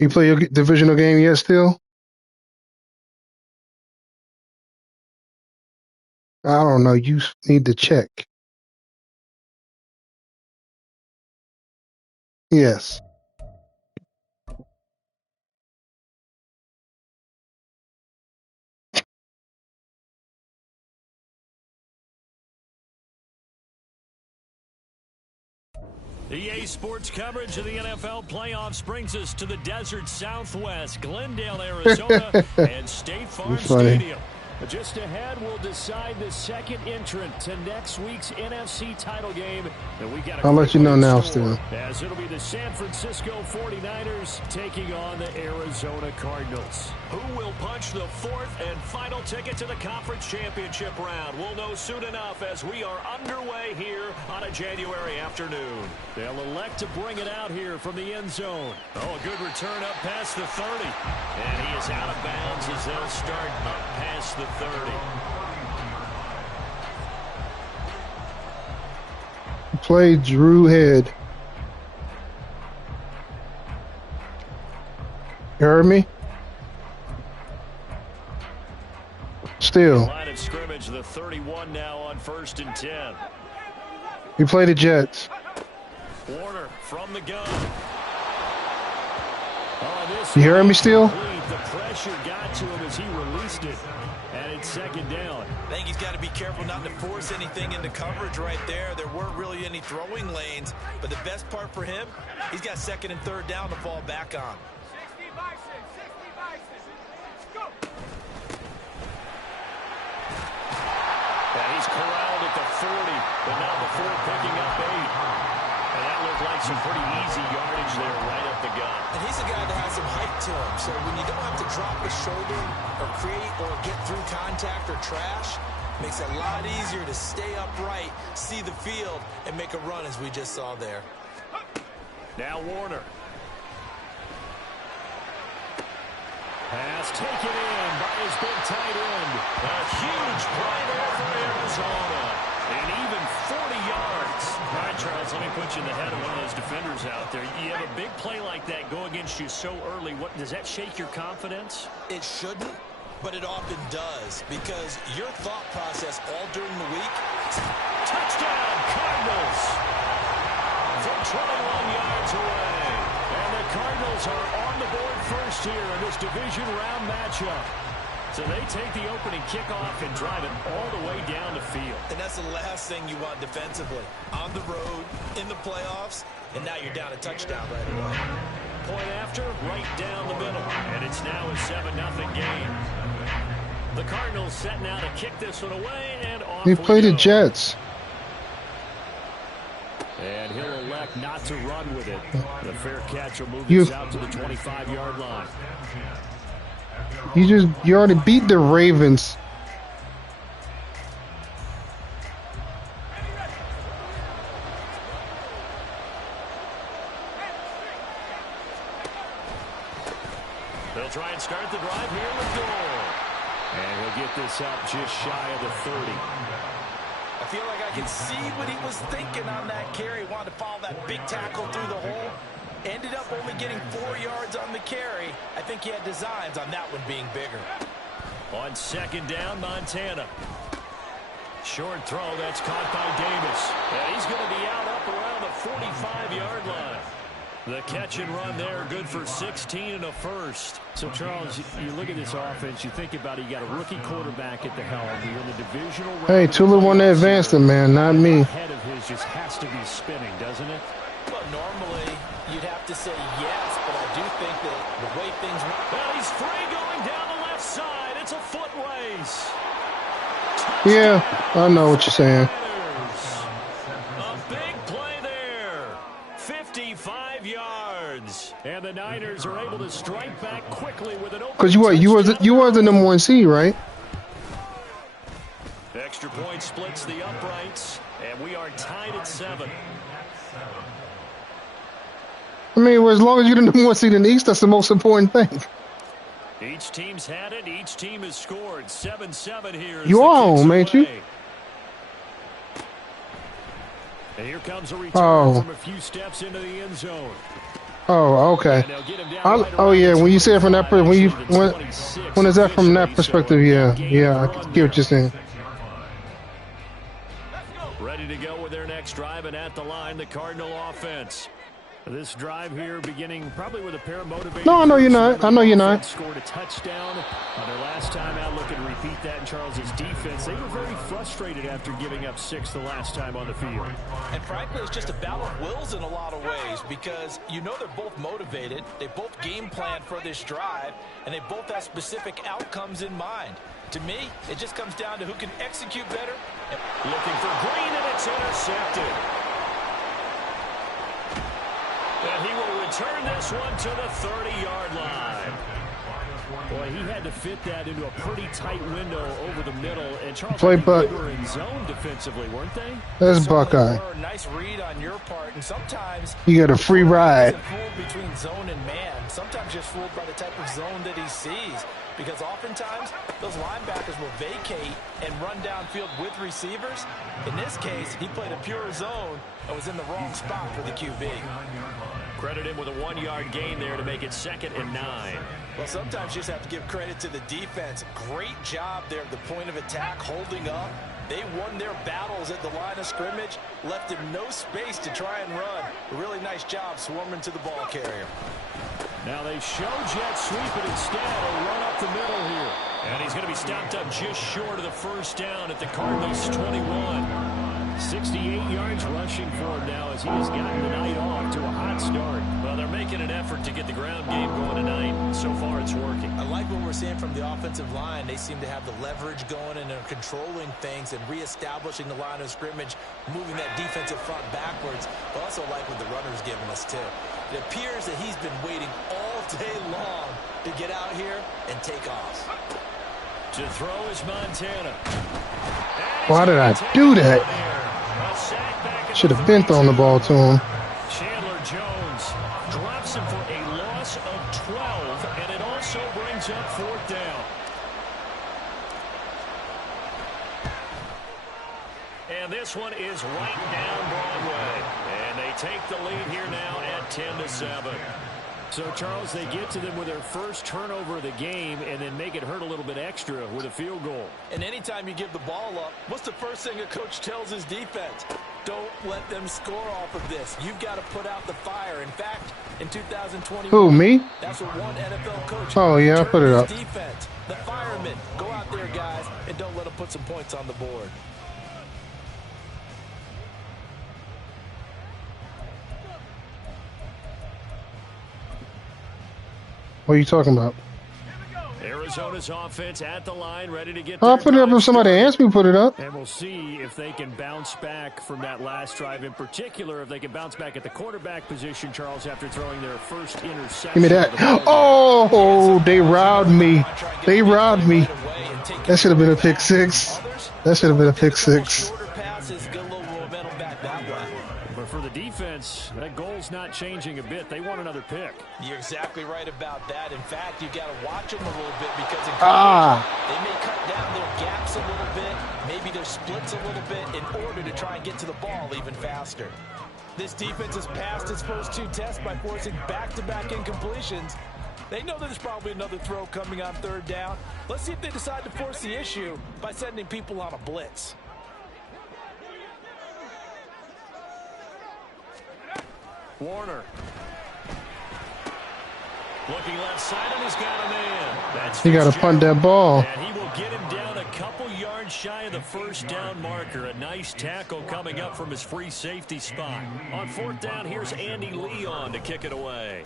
You play your divisional game yet? Still? I don't know. You need to check. Yes. EA Sports coverage of the NFL playoffs brings us to the desert Southwest, Glendale, Arizona, and State Farm Stadium. Just ahead, we'll decide the second entrant to next week's NFC title game. And we got I'll let you know now, Stu. As it'll be the San Francisco 49ers taking on the Arizona Cardinals. Who will punch the fourth and final ticket to the conference championship round? We'll know soon enough as we are underway here on a January afternoon. They'll elect to bring it out here from the end zone. Oh, a good return up past the 30. And he is out of bounds as they'll start up past the 30. Play Drew Head. You heard me? Still. Line of scrimmage, the 31 now on 1st and 10. You play the Jets. Warner from the gun. You hearing me still? The pressure got to him as he released it. And it's second down. I think he's got to be careful not to force anything into coverage right there. There weren't really any throwing lanes. But the best part for him, he's got second and third down to fall back on. 60 by 6, 60 by 6. Go! And he's corralled at the 40, but now before picking up 8. And that looked like some pretty easy yardage there right up the gut. And he's a guy that has some height to him. So when you don't have to drop the shoulder or create or get through contact or trash, makes it a lot easier to stay upright, see the field, and make a run as we just saw there. Now Warner. Pass taken in by his big tight end. A huge play there for Arizona. And even 40 yards. All right, Charles, let me put you in the head of one of those defenders out there. You have a big play like that go against you so early. What does that shake your confidence? It shouldn't, but it often does, because your thought process all during the week. Touchdown, Cardinals. From 21 yards away. And the Cardinals are on the board first here in this division round matchup. So they take the opening kickoff and drive it all the way down the field. And that's the last thing you want defensively. On the road, in the playoffs, and now you're down a touchdown right away. Point after, right down the middle. And it's now a 7-0 game. The Cardinals setting out to kick this one away, and off He played the go. Jets. And he'll elect not to run with it. The fair catch will move this out to the 25-yard line. You already beat the Ravens. They'll try and start the drive here with Dole. And he'll get this up just shy of the 30. I feel like I can see what he was thinking on that carry. Wanted to follow that big tackle through the hole. Ended up only getting 4 yards on the carry. I think he had designs on that one being bigger. On second down, Montana. Short throw, that's caught by Davis. And he's going to be out up around the 45-yard line. The catch and run there, good for 16 and a first. So, Charles, you look at this offense, you think about it, you got a rookie quarterback at the helm. You're in the divisional round. Hey, Tula won that advanced him, man, not me. Head of his just has to be spinning, doesn't it? Well, normally you'd have to say yes, but I do think that the way things went. Well, he's free going down the left side. It's a foot race. Yeah, I know what you're saying. A big play there. 55 yards. And the Niners are able to strike back quickly with an open. Because you were the number 1 seed, right? Extra point splits the uprights, and we are tied at 7. I mean, well, as long as you're the number 1 seed in the East, that's the most important thing. Each team's had it. Each team has scored. 7-7 here. You are home, ain't you? And here comes a return from a few steps into the end zone. Oh, okay. Oh yeah, when you say it from that when is that from that perspective? Yeah, I can get what you're saying. Ready to go with their next drive, and at the line, the Cardinal offense. This drive here beginning probably with a pair of motivated. No, I know you're not. I know you're not. Scored a touchdown on their last time out. Looking to repeat that in Charles's defense. They were very frustrated after giving up 6 the last time on the field. And frankly, it's just a battle of wills in a lot of ways because you know they're both motivated. They both game plan for this drive, and they both have specific outcomes in mind. To me, it just comes down to who can execute better. Looking for Green, and it's intercepted. And he will return this one to the 30-yard line. Boy, he had to fit that into a pretty tight window over the middle. And Charles, Play they were in zone defensively, weren't they? That's Buckeye. Nice read on your part, and sometimes you got a free ride. Fooled between zone and man. Sometimes just fooled by the type of zone that he sees. Because oftentimes, those linebackers will vacate and run downfield with receivers. In this case, he played a pure zone and was in the wrong spot for the QB. Credit him with a 1-yard gain there to make it 2nd and 9. Well, sometimes you just have to give credit to the defense. Great job there at the point of attack, holding up. They won their battles at the line of scrimmage, left him no space to try and run. A really nice job swarming to the ball carrier. Now they show jet sweep, but instead a run up the middle here. And he's going to be stopped up just short of the first down at the Cardinals' 21. 68 yards rushing for him now as he has gotten the night off to a hot start. Well, they're making an effort to get the ground game going tonight. So far, it's working. I like what we're seeing from the offensive line. They seem to have the leverage going, and they're controlling things and reestablishing the line of scrimmage, moving that defensive front backwards. But also like what the runner's giving us, too. It appears that he's been waiting all day long to get out here and take off. To throw is Montana. Why did I do that? Should have been throwing the ball to him. Chandler Jones drops him for a loss of 12, and it also brings up 4th down. And this one is right down Broadway. And they take the lead here now at 10-7. So, Charles, they get to them with their first turnover of the game and then make it hurt a little bit extra with a field goal. And anytime you give the ball up, what's the first thing a coach tells his defense? Don't let them score off of this. You've got to put out the fire. In fact, in 2021, who, me? That's what one NFL coach. Oh, yeah, I put it up. Defense, the firemen, go out there, guys, and don't let them put some points on the board. What are you talking about? Arizona's offense at the line, ready to get. I'll put it up if somebody asks me to put it up. And we'll see if they can bounce back from that last drive, in particular, if they can bounce back at the quarterback position, Charles, after throwing their first interception. Give me that. Oh, they robbed me. They robbed me. That should have been a pick 6. That should have been a pick 6. But for the defense, that goal's not changing a bit. They want another pick. You're exactly right about that. In fact, you got to watch them a little bit because in college, they may cut down their gaps a little bit, maybe their splits a little bit in order to try and get to the ball even faster. This defense has passed its first 2 tests by forcing back-to-back incompletions. They know there's probably another throw coming on 3rd down. Let's see if they decide to force the issue by sending people on a blitz. Warner. Looking left side, and he's got a man. He got to punt that ball. And he will get him down a couple yards shy of the first down marker. A nice tackle coming up from his free safety spot. On 4th down, here's Andy Leon to kick it away.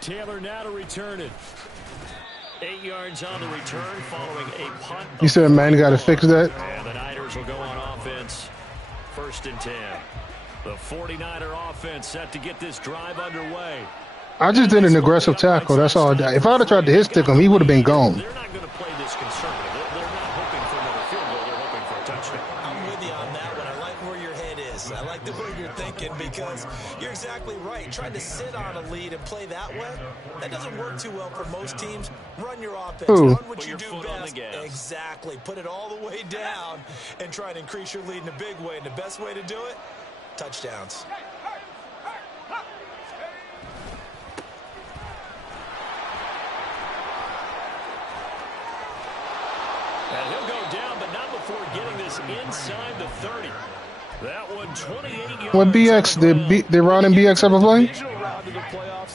Taylor now to return it. 8 yards on the return following a punt. You said, man, you got to fix that. And the Niners will go on offense. 1st and 10. The 49er offense set to get this drive underway. I just did an aggressive tackle. That's all I did. If I would have tried to hit stick him, he would have been gone. They're not going to play this conservative. They're not hoping for another field goal. They're hoping for a touchdown. I'm with you on that one. I like where your head is. I like the way you're thinking because you're exactly exactly right. Trying to sit on a lead and play that way, that doesn't work too well for most teams. Run your offense. Ooh. Run what you do best. Exactly. Put it all the way down and try to increase your lead in a big way. And the best way to do it, touchdowns. And he'll go down, but not before getting this inside the 30. That one 28 yards. What BX did Ron and BX ever play?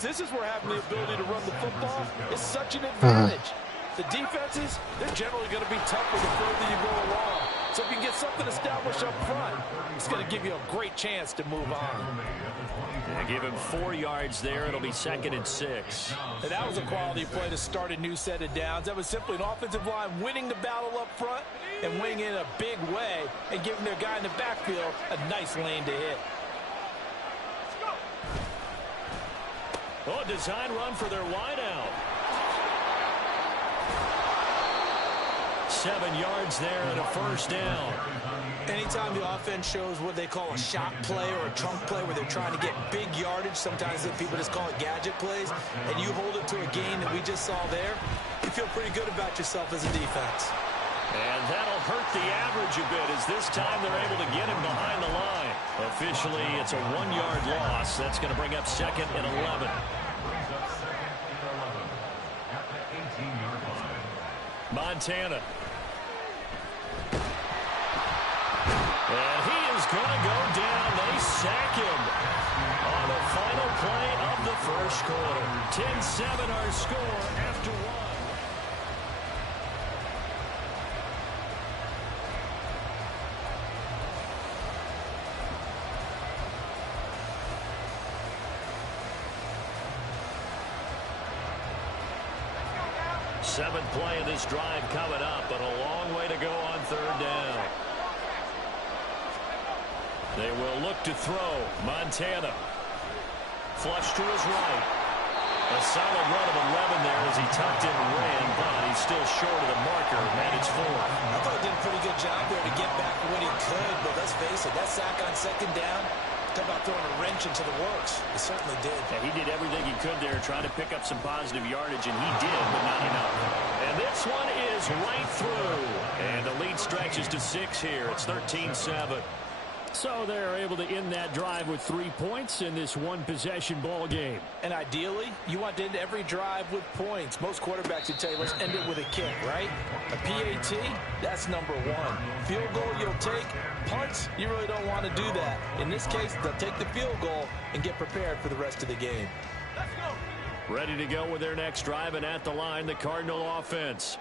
This is where having the ability to run the football is such an advantage. The defenses, they're generally going to be tougher the further you go along. So if you can get something established up front, it's going to give you a great chance to move on. They give him 4 yards there. It'll be 2nd and 6. And that was a quality play to start a new set of downs. That was simply an offensive line winning the battle up front and winning in a big way and giving their guy in the backfield a nice lane to hit. Oh, design run for their wideout. 7 yards there and a first down. Anytime the offense shows what they call a shot play or a trunk play where they're trying to get big yardage, sometimes people just call it gadget plays, and you hold it to a gain that we just saw there, you feel pretty good about yourself as a defense. And that'll hurt the average a bit as this time they're able to get him behind the line. Officially, it's a 1-yard loss. That's going to bring up 2nd and 11. Montana. And he is going to go down. They sack him on the final play of the first quarter. 10-7 our score after 1. Seventh play of this drive coming up, but a long way to go on 3rd down. They will look to throw. Montana. Flush to his right. A solid run of 11 there as he tucked in and ran, but he's still short of the marker. Managed 4. I thought he did a pretty good job there to get back when he could, but let's face it, that sack on 2nd down, talk about throwing a wrench into the works. He certainly did. Yeah, he did everything he could there, trying to pick up some positive yardage, and he did, but not enough. And this one is right through. And the lead stretches to 6 here. It's 13-7. So they're able to end that drive with 3 points in this one-possession ball game. And ideally, you want to end every drive with points. Most quarterbacks would tell you, let's end it with a kick, right? A PAT, that's number 1. Field goal, you'll take. Punts, you really don't want to do that. In this case, they'll take the field goal and get prepared for the rest of the game. Let's go. Ready to go with their next drive, and at the line, the Cardinal offense.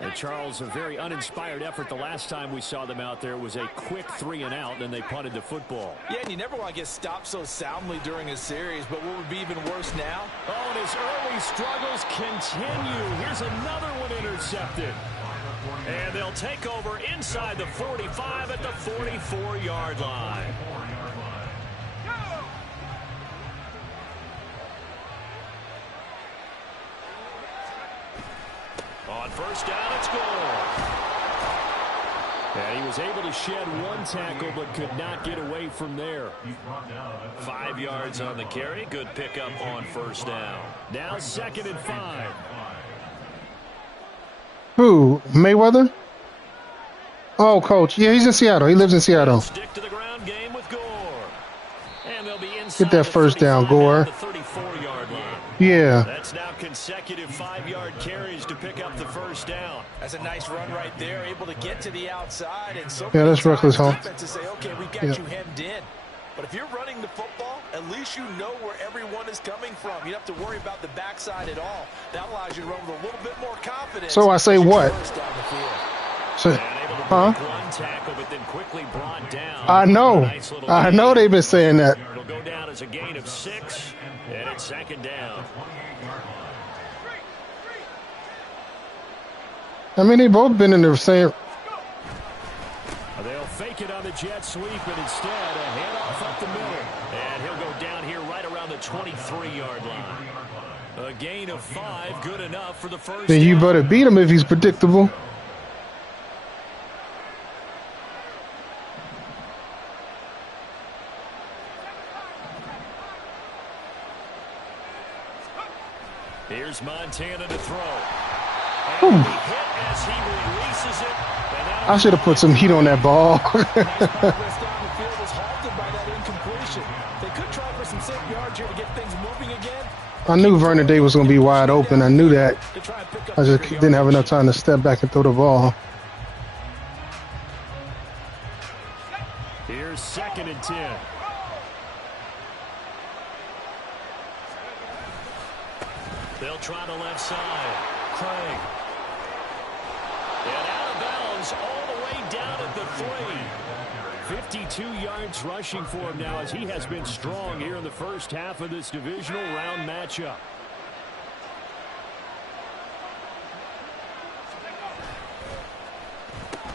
And Charles, a very uninspired effort. The last time we saw them out there was a quick 3-and-out, and they punted the football. Yeah, and you never want to get stopped so soundly during a series, but what would be even worse now? Oh, and his early struggles continue. Here's another one intercepted. And they'll take over inside the 45 at the 44-yard line. On first down, it's goal. And he was able to shed 1 tackle, but could not get away from there. 5 yards on the carry. Good pickup on first down. Now 2nd and 5. Who? Mayweather? Oh, coach. Yeah, he's in Seattle. He lives in Seattle. Stick to the ground game with Gore. And they'll be inside Get that first down, Gore. the 34-yard line. Yeah. That's now consecutive 5-yard carries to pick up the first down. That's a nice run right there, able to get to the outside. And so Yeah, that's reckless, huh? Defenses say, okay, we've got you hemmed in. But if you're running the football, at least you know where everyone is coming from. You don't have to worry about the backside at all. That allows you to run with a little bit more confidence. So I say what? So, One tackle, but then quickly brought down. I know. Nice I know they've been saying that. It'll go down as a gain of 6, and it's 2nd down. I mean, they both been in the same. They'll fake it on the jet sweep, and instead a handoff up the middle. And he'll go down here right around the 23-yard line. A gain of 5, good enough for the first Then you down. better beat him if he's predictable. Montana to throw. And he hit as he releases it. I should have put some heat on that ball. Nice progress down the field was halted by that incompletion. They could try for some safe yards here to get things moving again. I knew Vernon Day was going to be wide open. I knew that. I just didn't have enough time to step back and throw the ball. Here's 2nd and 10. They'll try the left side. Craig. And out of bounds all the way down at the 3. 52 yards rushing for him now as he has been strong here in the first half of this divisional round matchup.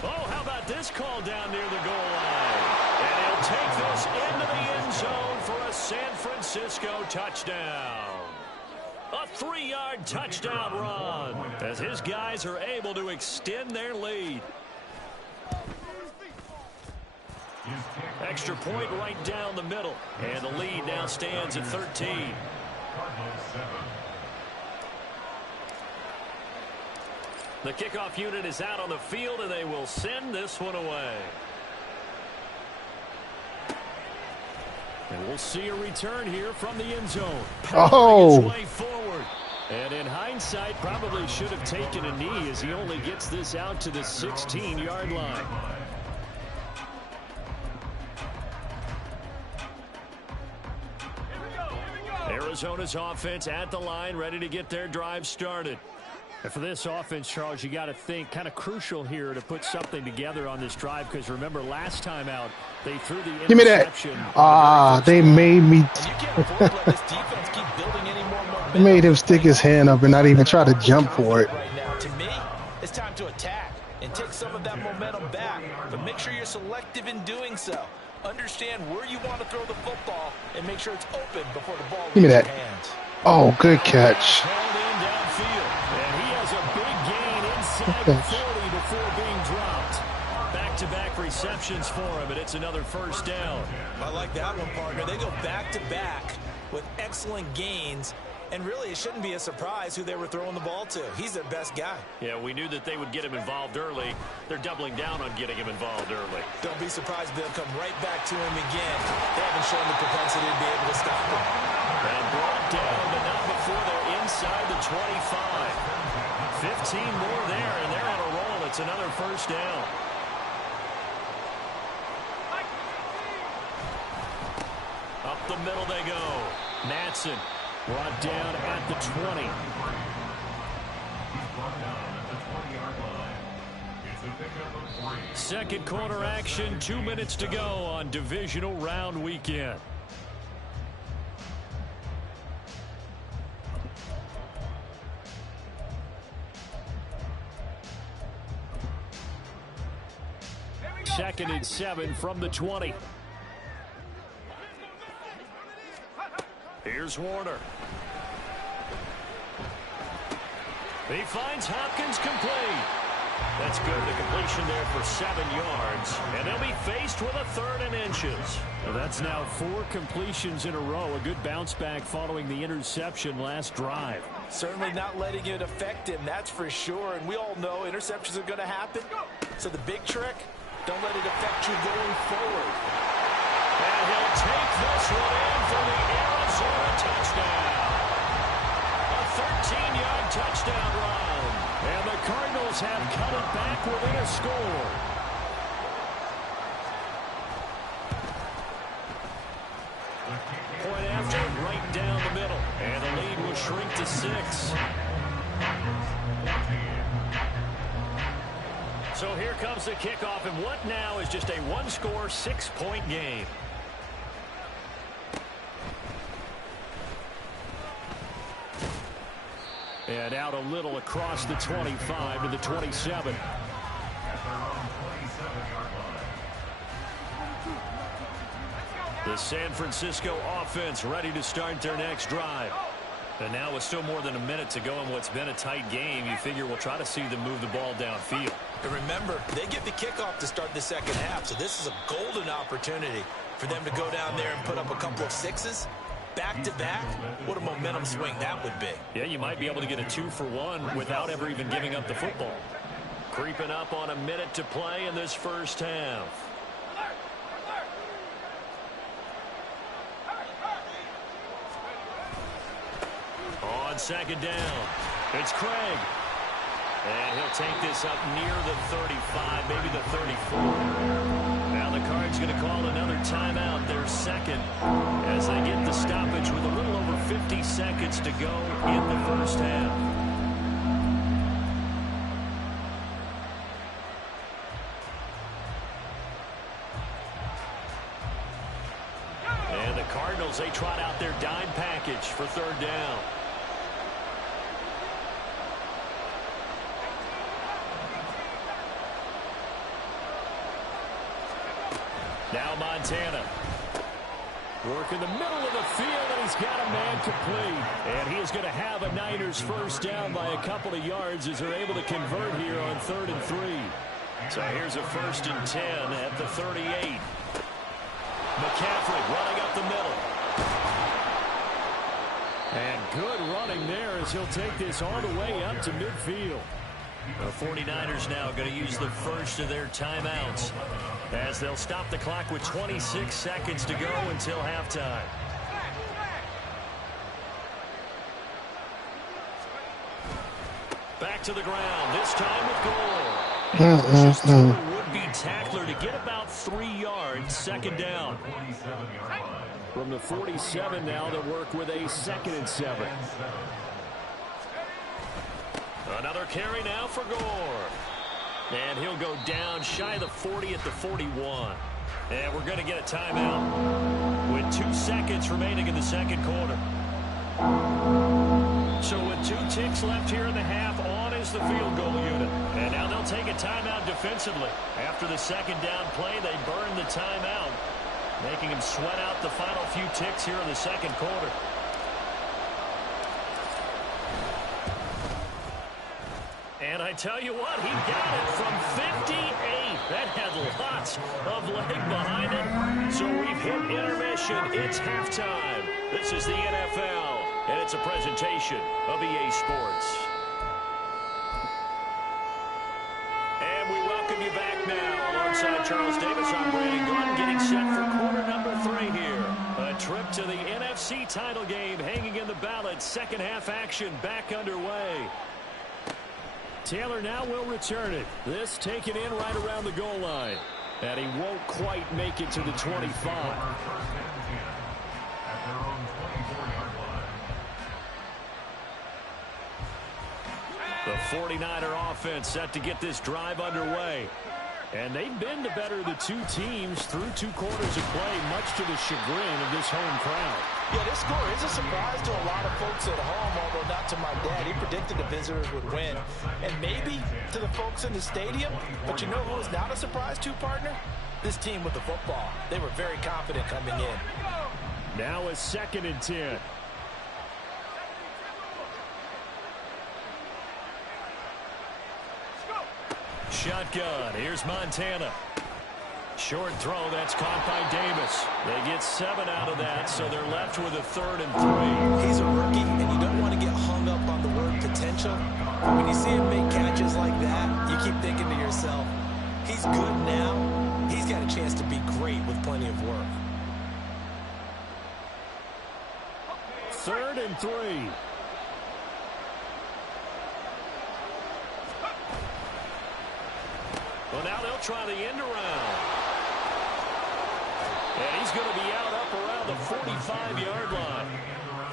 Oh, how about this call down near the goal line? And he'll take this into the end zone for a San Francisco touchdown. A 3-yard touchdown run as his guys are able to extend their lead. Extra point right down the middle. And the lead now stands at 13. The kickoff unit is out on the field, and they will send this one away. And we'll see a return here from the end zone. Oh! His way forward. And in hindsight, probably should have taken a knee as he only gets this out to the 16-yard line. Arizona's offense at the line, ready to get their drive started. And for this offense, Charles, you got to think kind of crucial here to put something together on this drive, because remember last time out they threw the interception. Give me that. They made me. They made him stick his hand up and not even try to jump for it. Right now, to me, it's time to attack and take some of that momentum back, but make sure you're selective in doing so. Understand where you want to throw the football and make sure it's open before the ball Give me leaves that. your hands. Oh, good catch. Inside the 40 before being dropped. Back-to-back receptions for him, and it's another first down. I like that one, partner. They go back-to-back with excellent gains, and really it shouldn't be a surprise who they were throwing the ball to. He's their best guy. Yeah, we knew that they would get him involved early. They're doubling down on getting him involved early. Don't be surprised if they'll come right back to him again. They haven't shown the propensity to be able to stop him. And brought down, but not before they're inside the 25. 15 more there, and they're on a roll. It's another first down. Up the middle they go. Matson brought down at the 20. Second quarter action, 2 minutes to go on divisional round weekend. Second and 7 from the 20. Here's Warner. He finds Hopkins complete. That's good. The completion there for 7 yards. And they'll be faced with a 3rd and inches. Well, that's now 4 completions in a row. A good bounce back following the interception last drive. Certainly not letting it affect him, that's for sure. And we all know interceptions are going to happen. So the big trick, don't let it affect you going forward. And he'll take this one in for the Arizona touchdown. A 13-yard touchdown run. And the Cardinals have cut it back within a score. Point after, right down the middle. And the lead will shrink to 6. So here comes the kickoff, and what now is just a 1-score, 6-point game. And out a little across the 25 to the 27. The San Francisco offense ready to start their next drive. And now with still more than a minute to go in what's been a tight game, you figure we'll try to see them move the ball downfield. And remember, they get the kickoff to start the second half, so this is a golden opportunity for them to go down there and put up a couple of 6s. back-to-back, what a momentum swing that would be. Yeah, you might be able to get a 2-for-1 without ever even giving up the football. Creeping up on a minute to play in this first half. On second down, it's Craig. And he'll take this up near the 35, maybe the 34. Now the Cards going to call another timeout, their second, as they get the stoppage with a little over 50 seconds to go in the first half. And the Cardinals, they trot out their dime package for third down. Now Montana. Work in the middle of the field, and he's got a man complete. And he is going to have a Niners first down by a couple of yards as they're able to convert here on 3rd and 3. So here's a 1st and 10 at the 38. McCaffrey running up the middle. And good running there as he'll take this all the way up to midfield. The 49ers now going to use the first of their timeouts as they'll stop the clock with 26 seconds to go until halftime. Back to the ground, this time with Gore. Would-be tackler to get about 3 yards, second down. From the 47 now, they'll work with a 2nd and 7. Another carry now for Gore. And he'll go down shy of the 40 at the 41. And we're going to get a timeout with 2 seconds remaining in the second quarter. So with 2 ticks left here in the half, on is the field goal unit. And now they'll take a timeout defensively. After the second down play, they burn the timeout, making him sweat out the final few ticks here in the second quarter. And I tell you what, he got it from 58. That had lots of leg behind it. So we've hit intermission. It's halftime. This is the NFL, and it's a presentation of EA Sports. And we welcome you back now. Alongside Charles Davis, I'm Brandon Glenn, getting set for quarter number 3 here. A trip to the NFC title game hanging in the balance. Second half action back underway. Taylor now will return it. This taken in right around the goal line. And he won't quite make it to the 25. The 49er offense set to get this drive underway. And they've been the better of the 2 teams through 2 quarters of play, much to the chagrin of this home crowd. Yeah, this score is a surprise to a lot of folks at home, although not to my dad. He predicted the visitors would win. And maybe to the folks in the stadium. But you know who is not a surprise to, partner? This team with the football. They were very confident coming in. Now a 2nd and 10. Shotgun. Here's Montana. Short throw. That's caught by Davis. They get 7 out of that, so they're left with a 3rd and 3. He's a rookie, and you don't want to get hung up on the word potential. But when you see him make catches like that, you keep thinking to yourself, he's good now. He's got a chance to be great with plenty of work. 3rd and 3. Well, now they'll try the end around. And he's going to be out up around the 45-yard line.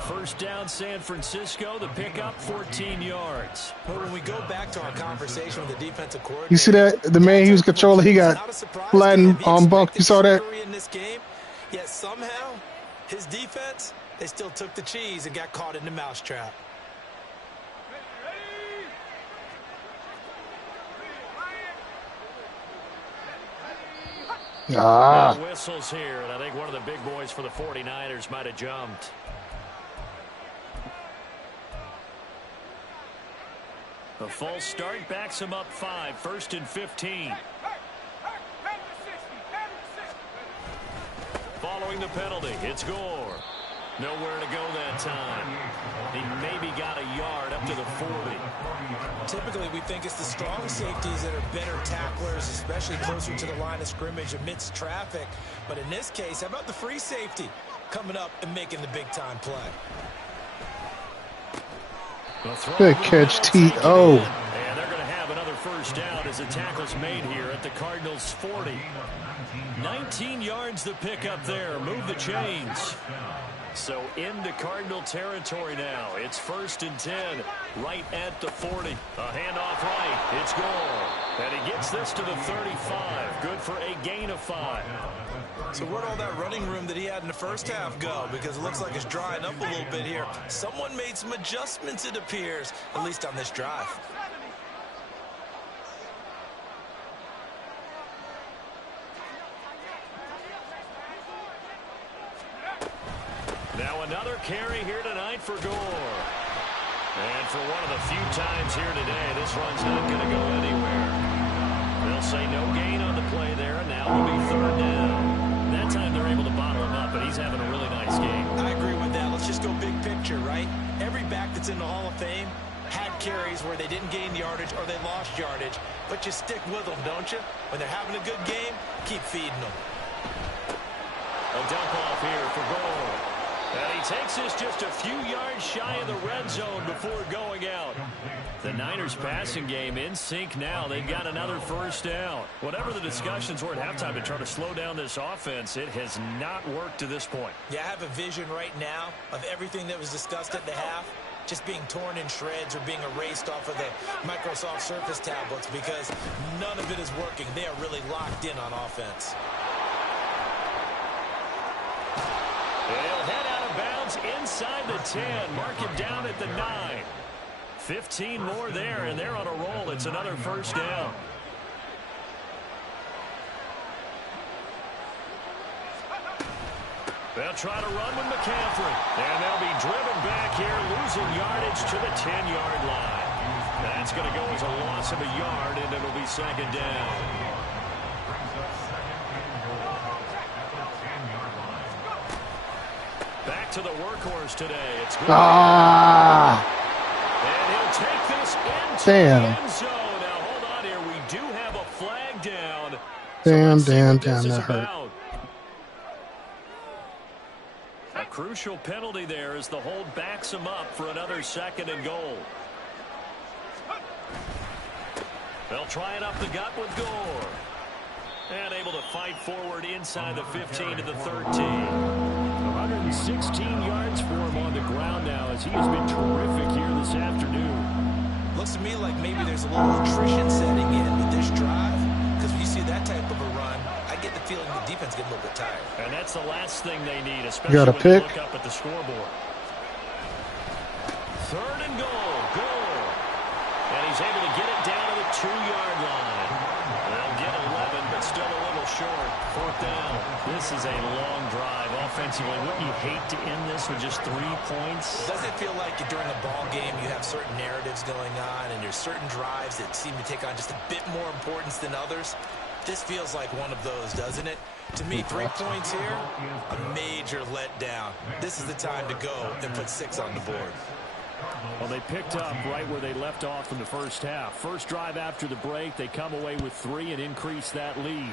First down, San Francisco. The pickup, 14 yards. But when we go back to our conversation with the defensive coordinator, You see that? The man he was controlling, he got flattened on bunk. You saw that? in this game, yet somehow his defense, they still took the cheese and got caught in the mousetrap. No whistles here, and I think one of the big boys for the 49ers might have jumped. A false start backs him up 5, 1st and 15. Following the penalty, it's Gore. Nowhere to go that time. He maybe got a yard up to the 40. Typically, we think it's the strong safeties that are better tacklers, especially closer to the line of scrimmage amidst traffic. But in this case, how about the free safety coming up and making the big-time play? Good catch, T.O. And they're going to have another first down as the tackle's made here at the Cardinals' 40. 19 yards the pick up there. Move the chains. So into Cardinal territory now. It's 1st and 10 right at the 40. A handoff right. It's goal. And he gets this to the 35. Good for a gain of 5. So where'd all that running room that he had in the first half go? Because it looks like it's drying up a little bit here. Someone made some adjustments, it appears, at least on this drive. Now another carry here tonight for Gore. And for one of the few times here today, this run's not going to go anywhere. They'll say no gain on the play there, and now it'll be 3rd down. That time they're able to bottle him up, but he's having a really nice game. I agree with that. Let's just go big picture, right? Every back that's in the Hall of Fame had carries where they didn't gain yardage or they lost yardage, but you stick with them, don't you? When they're having a good game, keep feeding them. A dump off here for Gore. And he takes this just a few yards shy of the red zone before going out. The Niners passing game in sync now. They've got another first down. Whatever the discussions were at halftime to try to slow down this offense, it has not worked to this point. Yeah, I have a vision right now of everything that was discussed at the half just being torn in shreds or being erased off of the Microsoft Surface tablets because none of it is working. They are really locked in on offense. They'll head out of bounds inside the 10. Mark him down at the 9. 15 more there, and they're on a roll. It's another first down. They'll try to run with McCaffrey. And they'll be driven back here, losing yardage to the 10-yard line. That's going to go as a loss of a yard, and it'll be 2nd down. Back to the workhorse today. It's good. And he'll take this into the end zone. Now, hold on here. We do have a flag down. Damn, that hurt. A crucial penalty there as the hold backs him up for another 2nd and goal. They'll try it up the gut with Gore. And able to fight forward inside the 15 to the 13. 116 yards for him on the ground now as he has been terrific here this afternoon. Looks to me like maybe there's a little attrition setting in with this drive because when you see that type of a run, I get the feeling the defense get a little bit tired. And that's the last thing they need, especially when they look up at the scoreboard. 3rd and goal. Gore. And he's able to get it down to the 2-yard line. They'll get 11, but still a little short. 4th down. This is a long drive offensively. Wouldn't you hate to end this with just 3 points? Does it feel like during a ball game you have certain narratives going on and there's certain drives that seem to take on just a bit more importance than others? This feels like one of those, doesn't it? To me, 3 points here, a major letdown. This is the time to go and put 6 on the board. Well, they picked up right where they left off in the first half. First drive after the break, they come away with 3 and increase that lead.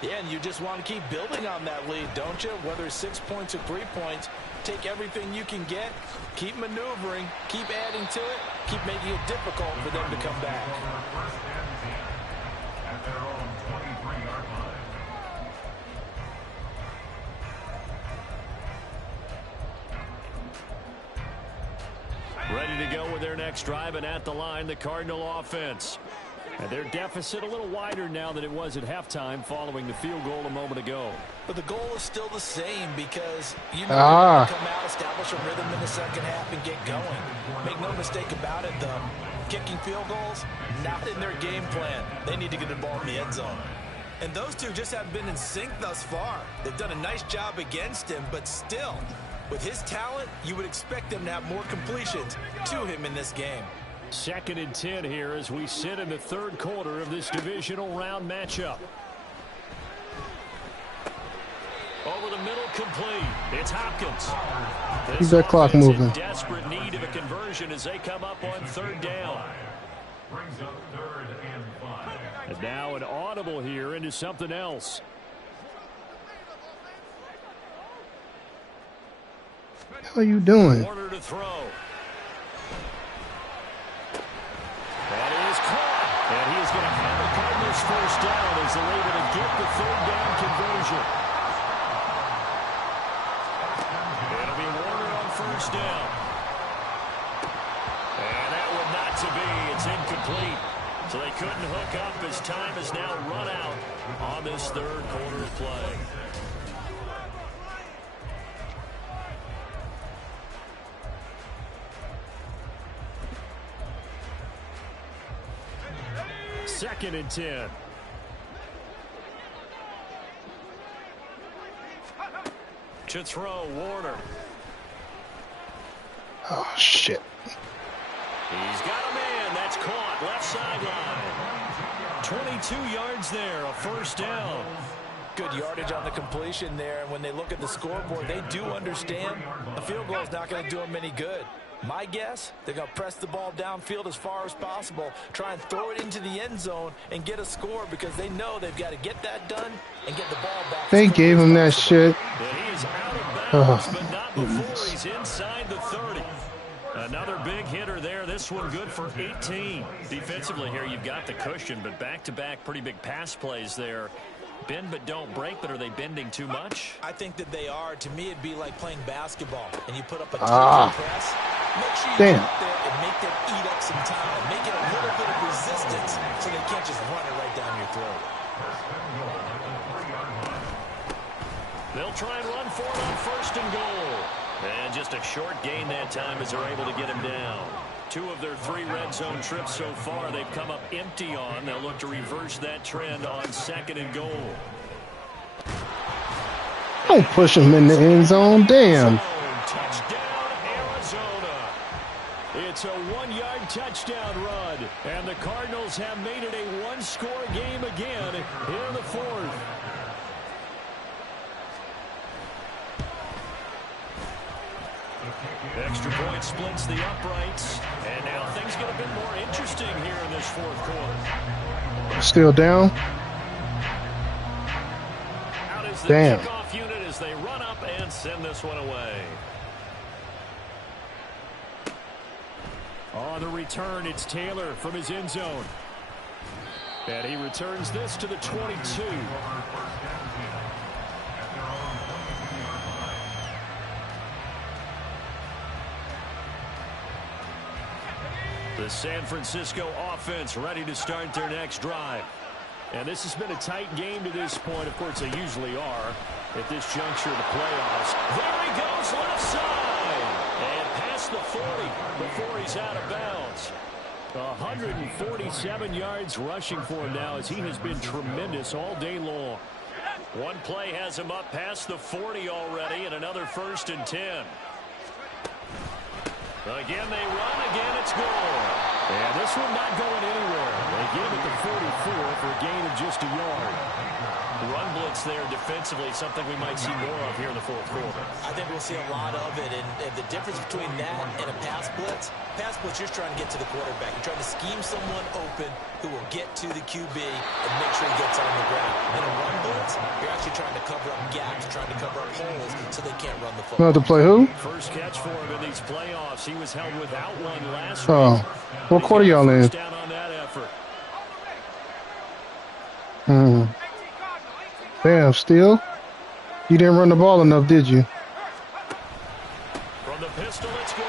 Yeah, and you just want to keep building on that lead, don't you? Whether it's 6 points or 3 points, take everything you can get, keep maneuvering, keep adding to it, keep making it difficult for them to come back. Ready to go with their next drive, and at the line, the Cardinal offense. And their deficit a little wider now than it was at halftime following the field goal a moment ago. But the goal is still the same because you know come out, establish a rhythm in the second half, and get going. Make no mistake about it, though. Kicking field goals, not in their game plan. They need to get the ball in the end zone. And those two just haven't been in sync thus far. They've done a nice job against him, but still, with his talent, you would expect them to have more completions to him in this game. 2nd and 10 here as we sit in the 3rd quarter of this divisional round matchup. Over the middle, complete. It's Hopkins. Keep that clock moving. In desperate need of a conversion as they come up on third down. Brings up 3rd and 5. And now an audible here into something else. What are you doing? Order to throw. That is caught. And he is going to have the Cardinals first down as they're able to get the third down conversion. It'll be Warner on first down. And that one not to be. It's incomplete. So they couldn't hook up as time has now run out on this third quarter of play. Second and 10. To throw, Warner. Oh, shit. He's got a man. That's caught. Left sideline. 22 yards there. A first down. Good yardage on the completion there. And when they look at the scoreboard, they do understand a field goal is not going to do them any good. My guess, they're going to press the ball downfield as far as possible, try and throw it into the end zone and get a score because they know they've got to get that done and get the ball back. They gave him that shit. He is out of bounds, but not before he's inside the 30. Another big hitter there. This one good for 18. Defensively here, you've got the cushion, but back-to-back pretty big pass plays there. Bend but don't break, but are they bending too much? I think that they are. To me, it'd be like playing basketball, and you put up a press. Make sure you get up there and make them eat up some time. Make it a little bit of resistance so they can't just run it right down your throat. They'll try and run for it on first and goal. And just a short gain that time as they're able to get him down. 2 of their 3 red zone trips so far they've come up empty on. They'll look to reverse that trend on second and goal. Don't push him in the end zone. Damn. Touchdown, Arizona. It's a 1-yard touchdown run. And the Cardinals have made it a 1-score game again in the 4th. Extra point splits the uprights. And now things get a bit more interesting here in this 4th quarter. Still down. Out is the Damn. kickoff unit as they run up and send this one away. On the return, it's Taylor from his end zone. And he returns this to the 22. The San Francisco offense ready to start their next drive. And this has been a tight game to this point. Of course, they usually are at this juncture of the playoffs. There he goes, left side. And past the 40 before he's out of bounds. 147 yards rushing for him now as he has been tremendous all day long. One play has him up past the 40 already and another 1st and 10. Again, they run. Again, it's goal. And this one not going anywhere. They get him at the 44 for a gain of just a yard. Run blitz there defensively, something we might see more of here in the 4th quarter. I think we'll see a lot of it. And the difference between that and a pass blitz, you're just trying to get to the quarterback. You're trying to scheme someone open who will get to the QB and make sure he gets on the ground. In a run blitz, you're actually trying to cover up gaps, trying to cover up holes so they can't run the football. Know how to play who? First catch for him in these playoffs. He was held without one last week. What quarter y'all in? Down on that effort. Damn, still? You didn't run the ball enough, did you? From the pistol, it's goal.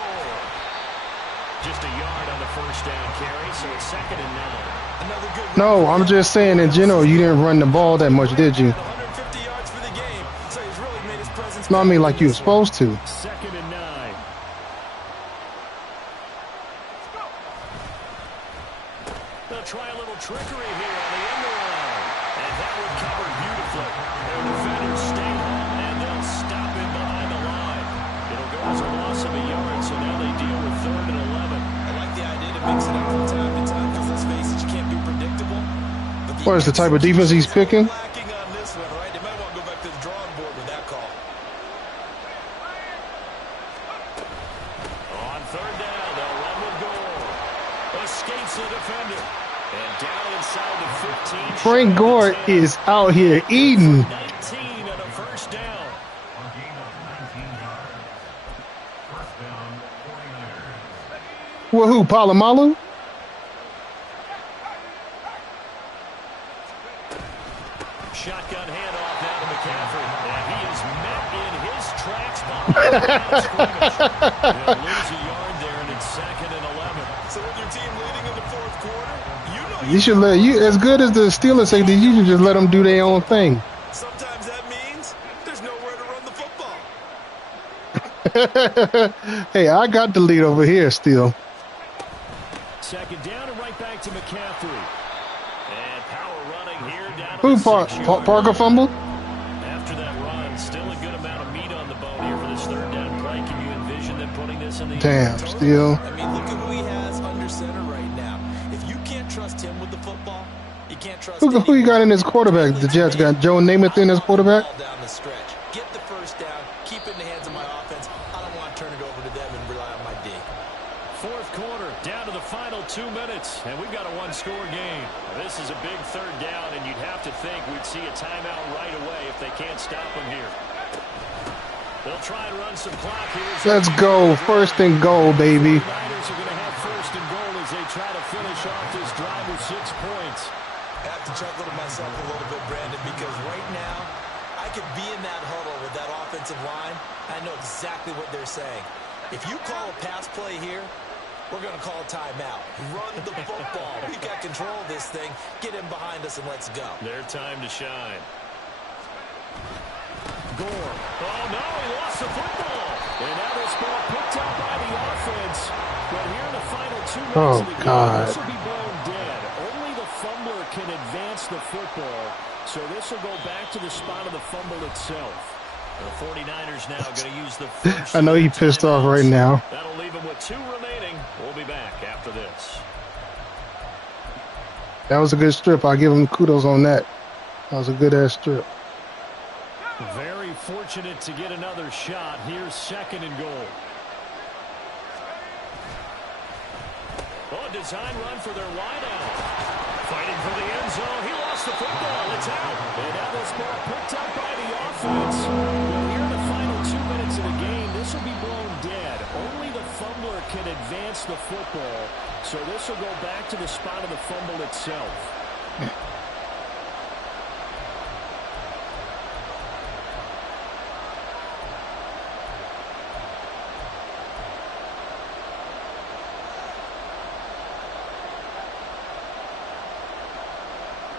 Just a yard on the first down carry, so it's 2nd and 9. Another good no, I'm just saying in general, you didn't run the ball that much, did you? 150 yards for the game, so he's really made his presence. No, I mean like you were supposed to. 2nd and 9. They'll try a little trickery here on the end around. And that would cover beautifully. Their defenders stay home, and they'll stop him behind the line. It'll go as a loss of a yard, so now they deal with 3rd and 11. I like the idea to mix it up from time to time, because let's face it, you can't be predictable. What is the type of defense he's picking? Lacking on this one, right? They might want to go back to the drawing board with that down to 15. Frank Gore is out here eating. 19 and a first down. A gain of 19 yards. First down, 49ers. Well, who? Palomalu? Shotgun handoff down to McCaffrey. And he is met in his tracks behind the line of scrimmage. They'll lose a yard there, and it's 2nd and 11. So with your team leading in the fourth quarter, you know You should let you as good as the Steelers say that you should just let them do their own thing. sometimes that means there's nowhere to run the football. Hey, I got the lead over here still. 2nd down and right back to McCaffrey. And power running here down to Who the 6-yard Parker line. fumbled? After that run, still a good amount of meat on the bone here for this 3rd down play. Can you envision them putting this in the Damn, still. I mean, look at who he has under center right now. If you can't trust him with the football, you can't trust Who you got in his quarterback? The Jets got Joe Namath in his quarterback. Down the stretch. Get the first down. Keep it in the hands of my offense. I don't want to turn it over to them and rely on my D. 4th quarter, down to the final 2 minutes, and we've got a one-score game. This is a big 3rd down, and you'd have to think we'd see a timeout right away if they can't stop them here. They'll try and run some clock here. Let's go. 1st and goal, baby. The Niners are going to have 1st and goal as they try to finish off this drive with 6 points. I have to chuckle to myself a little bit, Brandon, because right now I could be in that huddle with that offensive line. I know exactly what they're saying. If you call a pass play here, we're going to call a timeout. Run the football. We've got control of this thing. Get him behind us and let's go. Their time to shine. Gore. Oh, no, he lost the football. And now this ball picked up by the offense. But here in the final 2 minutes Oh, of the game, God. this will be blown dead. Only the fumbler can advance the football. So this will go back to the spot of the fumble itself. The 49ers now going to use the first. I know he pissed off right now. That'll leave him with 2 remaining. We'll be back after this. That was a good strip. I'll give him kudos on that. That was a good-ass strip. Very fortunate to get another shot. Here's 2nd and goal. Oh, design run for their wideout. Fighting for the end zone. He lost the football. It's out. And now this ball picked up by the offense. Well, here in the final 2 minutes of the game, this will be blown dead. Only the fumbler can advance the football. So this will go back to the spot of the fumble itself.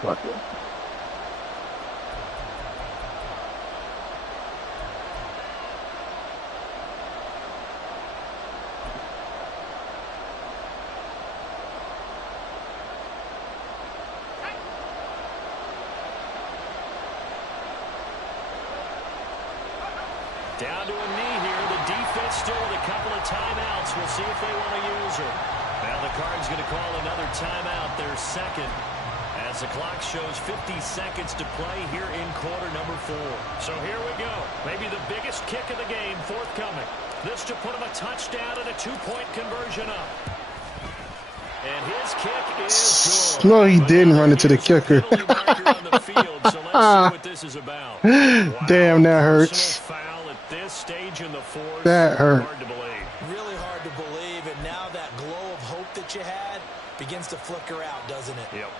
Fuck it. Down to a knee here. The defense still with a couple of timeouts. We'll see if they want to use her. Now the Cards going to call another timeout, their 2nd. As the clock shows 50 seconds to play here in quarter number 4. So here we go. Maybe the biggest kick of the game forthcoming. This to put him a touchdown and a 2-point conversion up. And his kick is good. No, he didn't run into the kicker. Damn, that hurts. Foul at this stage in the fourth. That hurt. Hard to believe. Really hard to believe, and now that glow of hope that you had begins to flicker out, doesn't it? Yep.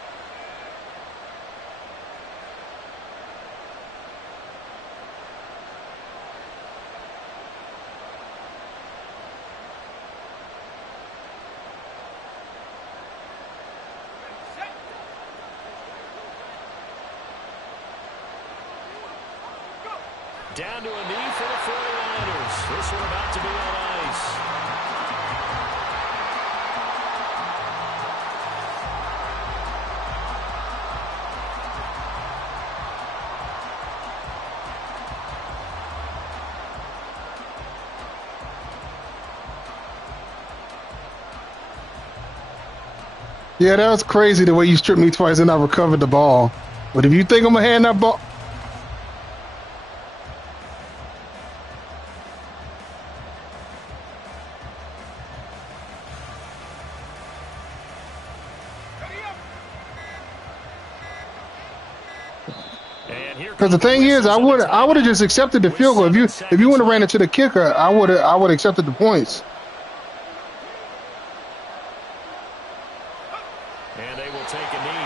Down to a knee for the 49ers. This one about to be on ice. Yeah, that was crazy the way you stripped me twice and I recovered the ball. But if you think I'm going to hand that ball... Because the thing is, I would have just accepted the field goal. If you would have ran into the kicker, I would have accepted the points. And they will take a knee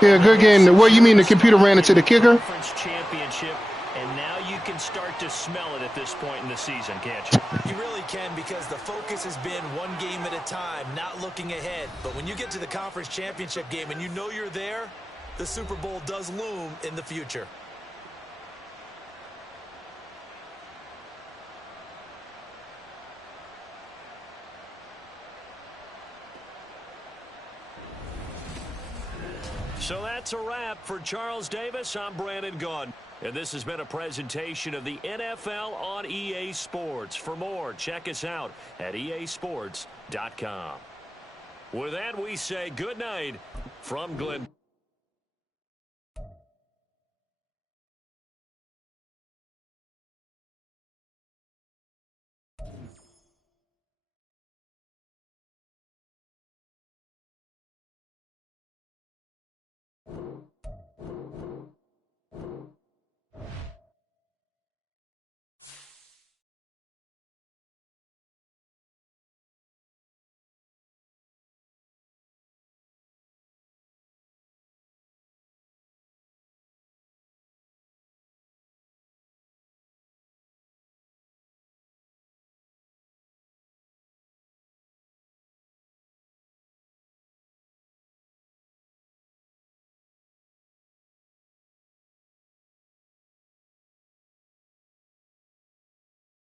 here. Yeah, good game. What you mean the computer ran into the kicker? Championship, and now you can start to smell it at this point in the season, can't you? You really can, because the focus has been one game at a time, not looking ahead. But when you get to the conference championship game and you know you're there, the Super Bowl does loom in the future. So that's a wrap for Charles Davis. I'm Brandon Gunn. And this has been a presentation of the NFL on EA Sports. For more, check us out at easports.com. With that, we say good night from Glen.